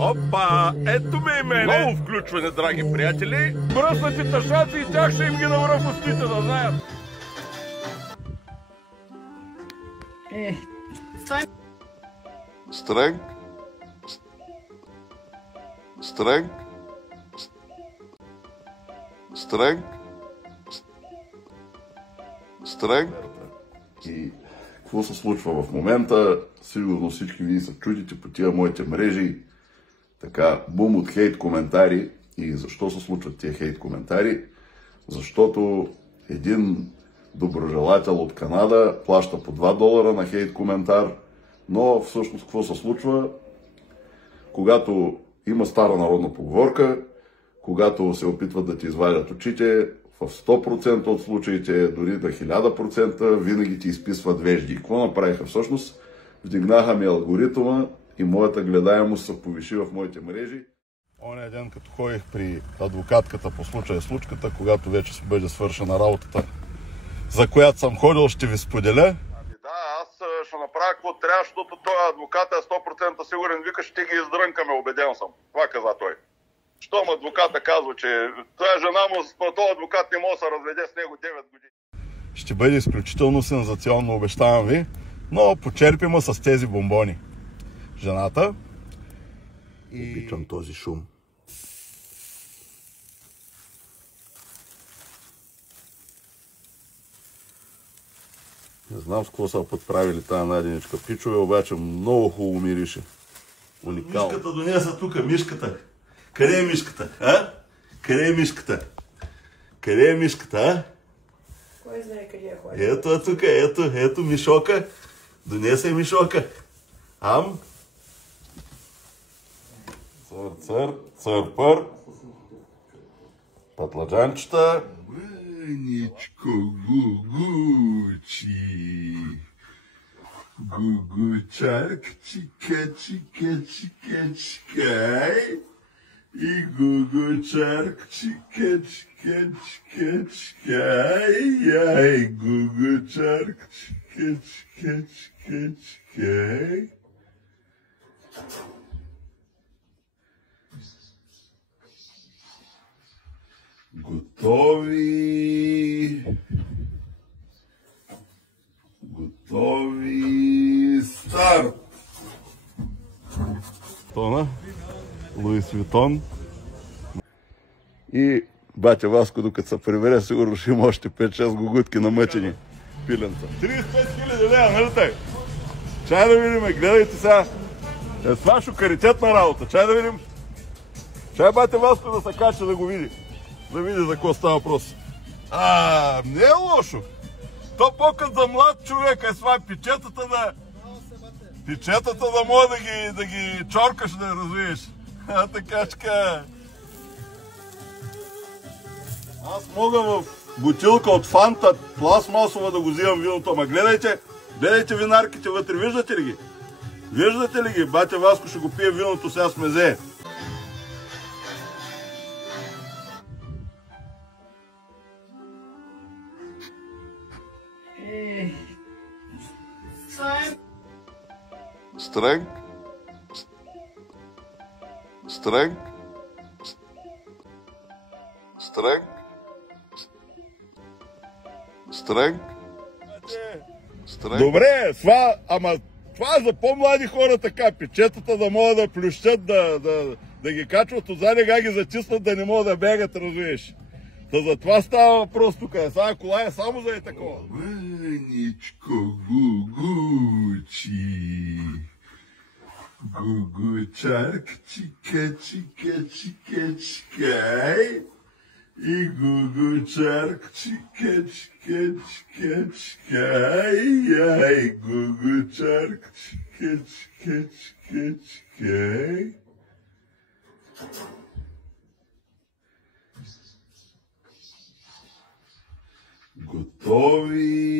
Опа, ето ме и мене. Ново включване, драги приятели. Бръснати тъшаци и тях ще им ги навра в устите, да знаят. Стренг. Стренг. Стренг. Стренг. И какво се случва в момента? Сигурно всички вие се чудите по тия моите мрежи. Така, бум от хейт коментари. И защо се случват тия хейт коментари? Защото един доброжелател от Канада плаща по $2 на хейт коментар, но всъщност какво се случва? Когато има стара народна поговорка, когато се опитват да ти извадят очите, в 100% от случаите, дори на 1000%, винаги ти изписват вежди. И какво направиха всъщност? Вдигнаха ми алгоритъма и моята гледаемост се повиши в моите мрежи. Оня ден, като ходих при адвокатката по случая случката, когато вече се бъде свършена работата, за която съм ходил, ще ви споделя. Да, аз ще направя какво трябва, защото този адвокат е 100% сигурен, вика, ще ги издрънкаме, убеден съм. Това каза той. Щом адвоката казва, че тая жена му с този адвокат не може да се разведе с него 9 години. Ще бъде изключително сензационно, обещавам ви, но почерпима с тези бомбони. Жената. Обичам този шум. Не знам с какво са подправили тази Наденичка. Пичове, обаче много хубаво мирише. Уникално. Мишката донеса тука, мишката. Къде е мишката, а? Къде е мишката? Къде е мишката, а? Кой знае къде е ходи? Ето е тук, ето мишока. Донесе Мишока. Ам. Цър. Пътладжанчета. Мъничко гугучи. Гугучарк, чикай. И гугучарк, чикай. Яй, гугучарк, чикай. Готови, старт! Тона, Луис Витон. И батя Васко, докато се прибере, сигурно ще има още 5-6 гугутки намъчени пиленца. 35 000 лева, нали тъй? Чай да видим, гледайте сега. Това шукаритетна работа, чай да видим. Чай батя Васко да се кача да го види. Да види за какво става въпрос. Не е лошо. То покът за млад човек е това пичетата да мога да ги чоркаш, да развиеш. Така. Аз мога в бутилка от фанта пластмасова да го взимам виното, ама гледайте винарките вътре, виждате ли ги? Виждате ли ги? Батя Васко ще го пие виното сега с мезе. Стренг. Добре, това е за по-млади хора така, печетата да могат да плющат, да ги качват отзади, как ги затиснат, да не могат да бегат, развиеш. За това става въпрос тук. Сега кола е само за такова. Мъничко гугучи. Гугучарк, чикай. И гугучарк, чикай. Яй, гугучарк, чикай. Готови.